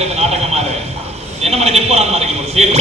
ಬರೆದ ನಾಟಕ ಮಾರೆ ಎನ್ನ ಮನೆ ತೆಪ್ಪೋರ ಅಂತ ಮಾರಿಗೆ ನೋಡಿ ಸೇರು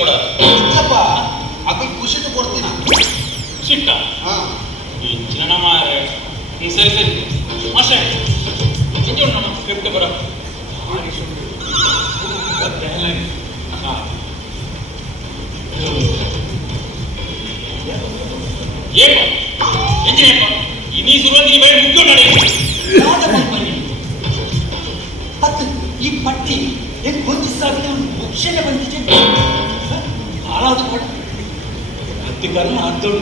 కూడా అక్కడ ఖుషిని కొడుతున్నా ఖుషిట్ట ఇచ్చిన మారే సరి సరి మాస్టర్ ఇంటి ఉన్నా స్క్రిప్ట్ బరా ಏಪ ಎಂಜಿನೇಪ ಇನ್ನೀ ಸುರುವಂತಿಗೆ ಬೈ ಮುಗ್ಗಿಕೊಂಡಾಡೆ ಹತ್ತು ಈ ಪಟ್ಟಿ ಏನು ಗೊಂಚಿಸಾಗಿದೆ ಮುಕ್ಷಣ ಬಂದಿದೆ ಆರಾದು ಪಡ ಹತ್ತು ಕರ್ಮ ಹತ್ತೋಡು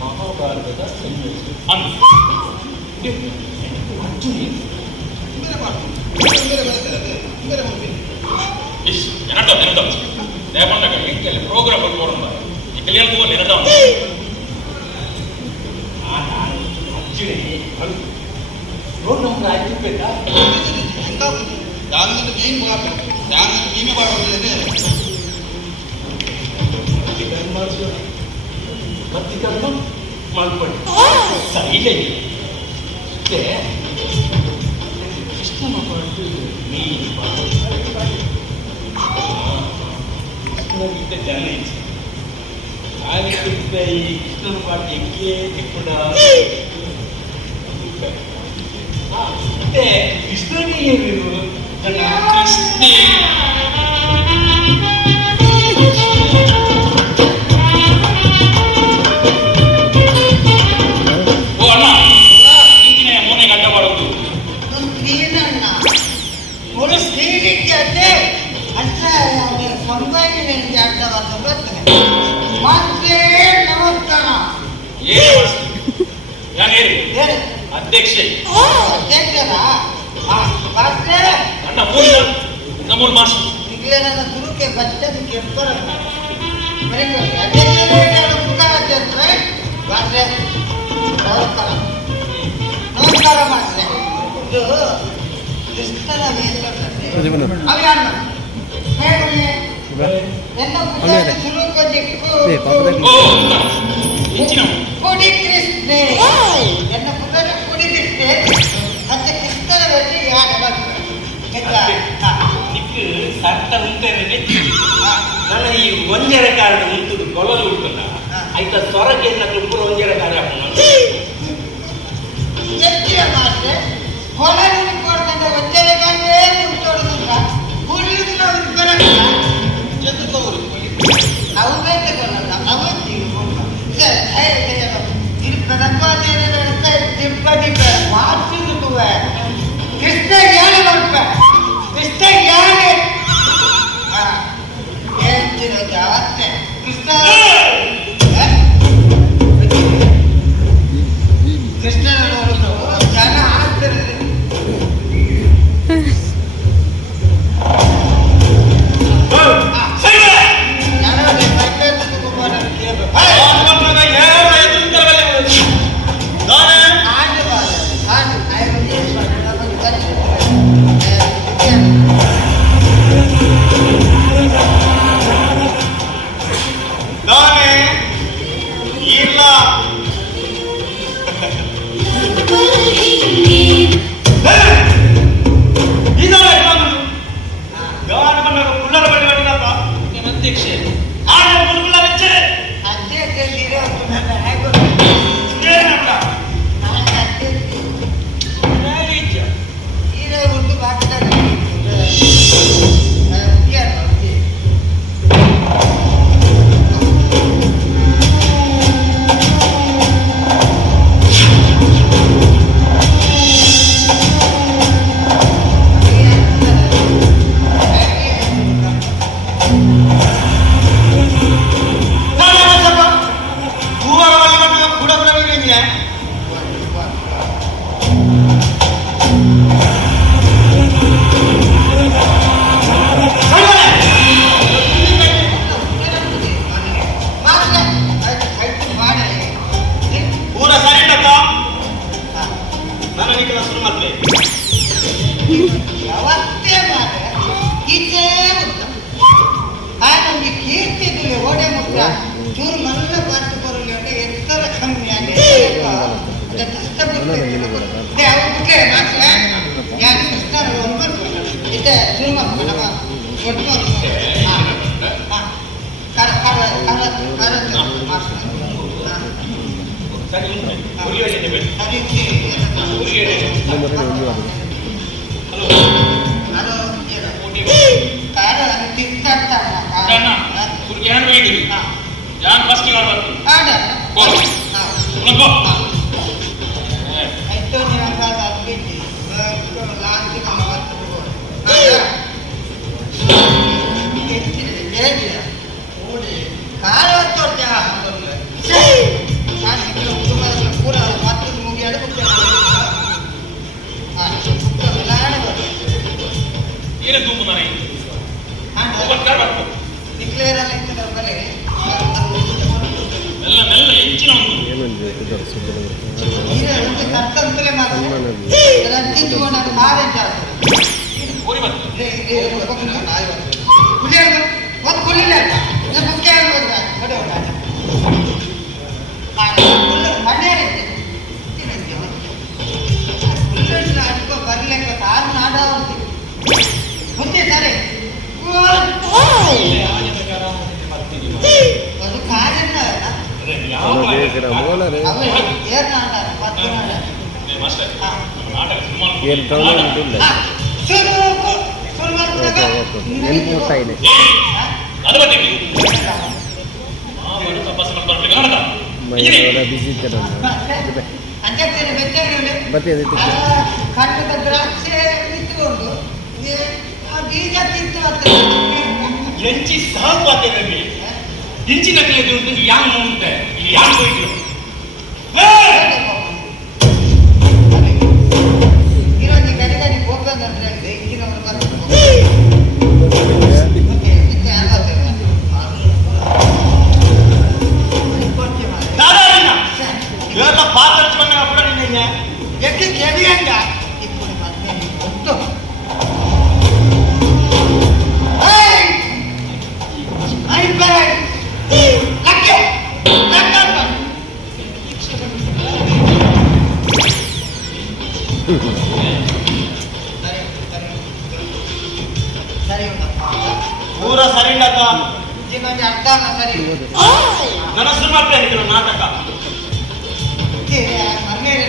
ಮಹಾಭಾರತದ ಅರ್ಜುನಿ என்னடா என்னடா தேவண்ணா எங்க ப்ரோகிராம் போறோம் கல்யாணம் போல என்னடா ಅರ್ಜುನಿ ಪ್ರೋಗ್ರಾಮ್ ಆಯ್ತು ಬೇಕಾ దాని మెయిన్ దాని మేమే బాగుంటుంది ಮತ್ತೆ ಕರ್ಮ ಮಾಡ್ಕೊಳ್ಳಿ ಸೈಲೆ ಕೃಷ್ಣನ ಪಾಠ ಮೀನ್ ಕೃಷ್ಣಗಿಂತ ಚಾಲೆಂಜ್ ಆಗಿದ್ದ ಈ ಕೃಷ್ಣನ ಪಾಠ ಹೆಂಗೆ ಕೂಡ ಕೃಷ್ಣನಿಗೆ ಏನಿರು ಕೃಷ್ಣಿ ಓ ಅಣ್ಣ ಇಂಚಿನ ಮೂನೆ ಗಂಟೆ ಮಾಡೋದು ಅಧ್ಯಕ್ಷ ಅಣ್ಣ ಮೂರು ಮಾಸ ಗುರುಕ್ಕೆ ಬಚ್ಚದಕ್ಕೆ ನಮಸ್ಕಾರ ಮಾಡ್ತೇನೆ ಇದು ಕೃಷ್ಣನ கொடி கிருஷ்ணே என்ன புகழ கொடி கிருஷ்ணே அந்த கிருஷ்ணன வச்சு யார் నీకు సట్ట ఉంటేనే ನನ್ನ ಈ ಒಂಜರ ಕಾರಣ ಉಂಟು ಕೊಳಲು ಉಂಟಲ್ಲ ಆಯ್ತಾ ಸೊರಗೆ ನಕ್ಕಳು ಒಂಜರ ಕಾರ್ಯ ಎತ್ತಿರ ಮಾತ್ರ ಕೊಳಲು ಕೊಡ್ತಂಡ ಒಂಜರ ಕಾರಣ ಉಂಟೋಡುತ್ತ ಹುಡುಗಿನ ಬರಲ್ಲ ఎందుకు ಅವೇ ತಗೊಳ್ಳಲ್ಲ ಅವೇ ಕೃಷ್ಣ ಯಾರು ನೋಡ್ಪ ಕೃಷ್ಣ ಯಾರು ಹೇಳ್ತಿರೋ ಜಾಸ್ತಿ ಕೃಷ್ಣ ಸರಿ ಉಂಟು ಉರಿಯೋಜನೆ ಬೇಡ ഞാൻ വേണ്ടി ഞാൻ ഫസ്റ്റ് തീരെ തൂക്കുന്നേ ಮೆಲ್ಲ ಮೆಲ್ಲ ಹೆಚ್ಚಿನ ಬರ್ಲಿಕ್ಕೆ ಕಾರು ನಾಡ ಮುಂದೆ ಸರಿ ಅದು ಕಾರಣ ಕಟ್ಟದ ದ್ರಾಕ್ಷೆ ನಿಂತುಕೊಂಡು ಬೀಜ ತಿಂತು ಎಂಚಿ ಸಾಪಾತೆ ನಮಗೆ ಇಂಚಿನ ಕಲಿದು ಯಾರು ನೋಡುತ್ತೆ ಯಾರು ಹೋಯ್ತು ಇರೋದು ಗಡಿಗಡಿ ಹೋಗ್ಬೇಕಂದ್ರೆ ಇಂಚಿನವರು ಇವೆಲ್ಲ ಪಾತ್ರ ಕೂಡ ನಿನ್ನ ಎಕ್ಕೆ ಕೆಡಿಯಂಗ ఇప్పుడు ಮತ್ತೆ ಗೊತ್ತು ಪೂರ ಸರಿ ಇಲ್ಲತ್ತ ಜೀವನ ಅರ್ಧ ಸರಿ ನನಸು ಮಾಡ್ತೇನೆ ನಾಟಕ ಮರ್ಮೇಲೆ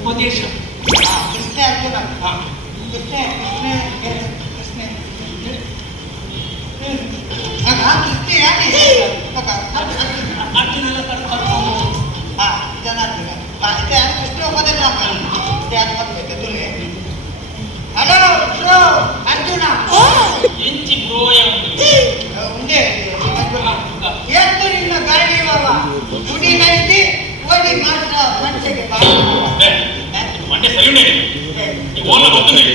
ಉಪದೇಶ ಕೃಷ್ಣ ಅರ್ಜುನ ಕೃಷ್ಣ ಹಲೋ ಬ್ರೋ ಅರ್ಜುನ ಎಂಚಿ ಬ್ರೋಯ ಉಂಡೆ ಎಷ್ಟು ನಿನ್ನ ಗಾಡಿ ಬಾಬಾ ಗುಡಿ ನೈತಿ ಓಡಿ ಮಾತ್ರ ಮಂಚೆಗೆ ಬಾ ಮಂಡೆ ಸರಿ ಉಂಟೆ ಓನ ಗೊತ್ತುಂಟೆ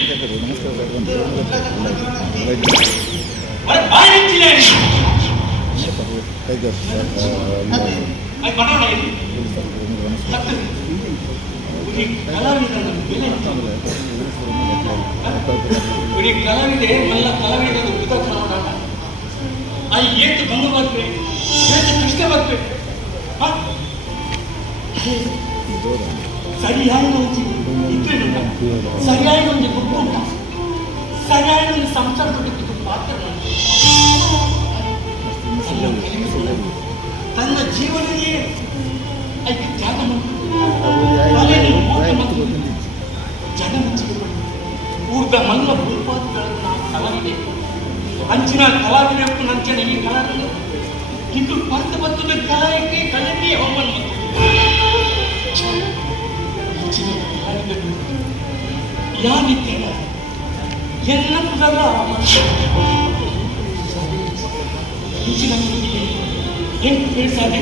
ಕಲಾವಿದೆ ಮಲ್ಲ ಕಲಾವಿದ ಏತು ಬಂದು ಬರ್ಬೇಕು ಏತು ಕೃಷ್ಣ ಬರ್ಬೇಕು ಸರಿಯಾದ ಒಂದು ಇದ್ರೆ ಸರಿಯಾದ ಒಂದು ಗುಡ್ಡ ಉಂಟ ಸರಿಯಾದ ಒಂದು ಸಂಸಾರ ಕೊಟ್ಟಿದ್ದು ಪಾತ್ರ ತನ್ನ ಜೀವನವೇ ಅದಕ್ಕೆ ತ್ಯಾಗ ಜನ ಮೆಚ್ಚಿಕೊಂಡು ಊರ್ದ ಮಲ್ಲ ಭೂಪಾತಗಳನ್ನು ನಾವು ಕಲಾವಿದೆ ಅಂಚಿನ ಕಲಾವಿದಕ್ಕೂ ನಂಚನ ಈ ಕಲಾವಿದ ಇದು ಪರ್ತ ಬತ್ತದ ಕಲಾಯಕ್ಕೆ ಕಲಕ್ಕೆ ಹೋಗಲ್ಲ ಯಾರಿದ್ದೇನ ಎಲ್ಲ ಪುರದ ಇಂಚಿನ ಹೆಂಗೆ ಬೇಸಾದೆ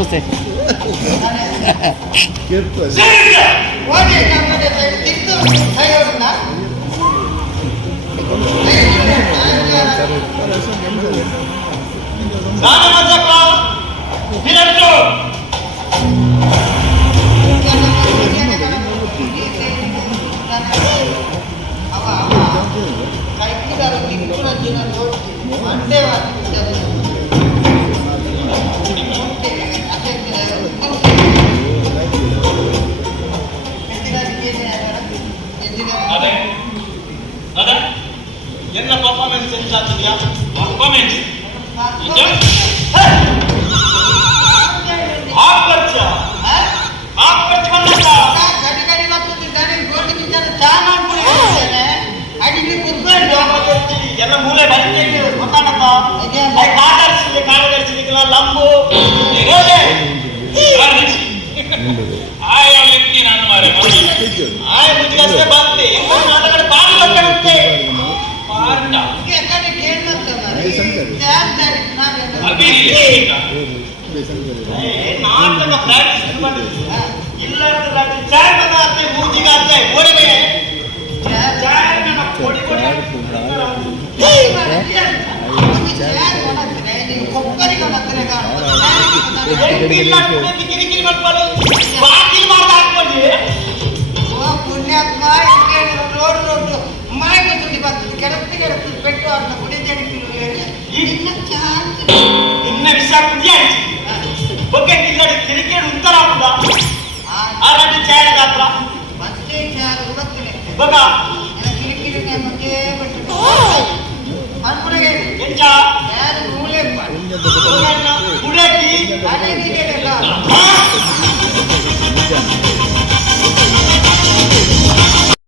ನಮಸ್ತೆ. ಹೋಗಿ ನಮ್ಮನೆ ಸೈಡ್ ತಿಂದು ಕೈ ಹೊಡ್ದ. ಅದೇ ಅದ ಎಲ್ಲ ಪರ್ಫಾರ್ಮೆನ್ಸ್ ಎಂತ ಆಗ್ತಿದ್ಯಾ? ಪರ್ಫಾರ್ಮೆನ್ಸ್ ಎಲ್ಲ ಮೂಲೆ ಬರುತ್ತೆ ಗೊತ್ತಾಗಪ್ಪ. ಕಾಡರ್ಸಿಲಿಕ್ಕಿಲ್ಲ ಲಂಬು ಆಯ ವ್ಯಕ್ತಿ ನಾನು ಮಾರೆ ಆಯ ಮುಜಿಗಷ್ಟೇ ಬಂದೆ ಮಾತಾಡ ಪಾಠ ಬಂದಂತೆ ಪಾಠ ನಾಟಕ ಪ್ರಾಕ್ಟೀಸ್ ಬಂದಿದೆ ಇಲ್ಲ ಚಾಯ್ ಬಂದಾಗ್ತದೆ ಮೂಜಿಗಾಗ್ತದೆ ಓಡಿಗೆ ಚಾಯ್ ನನ್ನ ಕೊಡಿ ಕೊಡಿ ಕಿರಿಕಿರಿ ಮಾಡ್ಕೊಳ್ಳಿ ಬಾಕಿ ಮಾಡಿ ಹಾಕೊಳ್ಳಿ ಪುಣ್ಯಾತ್ಮ ರೋಡ್ ರೋಡ್ ಮಾಗಿ ತುಡಿ ಬರ್ತದೆ ಕೆಡತ್ತು ಕೆಡತ್ತು ಪೆಟ್ಟು ಅಂತ ಕುಡಿದೇಳಿ ಇನ್ನ ವಿಷಯ ಕುದಿಯ ಬಗ್ಗೆ ಕಿರಿಕಿರಿ ಉತ್ತರ ಹಾಕುದ ಆರಾಟ ಚಾಯ್ ಗಾತ್ರ ಮತ್ತೆ ಚಾರು ಗೊತ್ತಿಲ್ಲ ಬಗ ಕಿರಿಕಿರಿ ಮತ್ತೆ ಬಿಟ್ಟು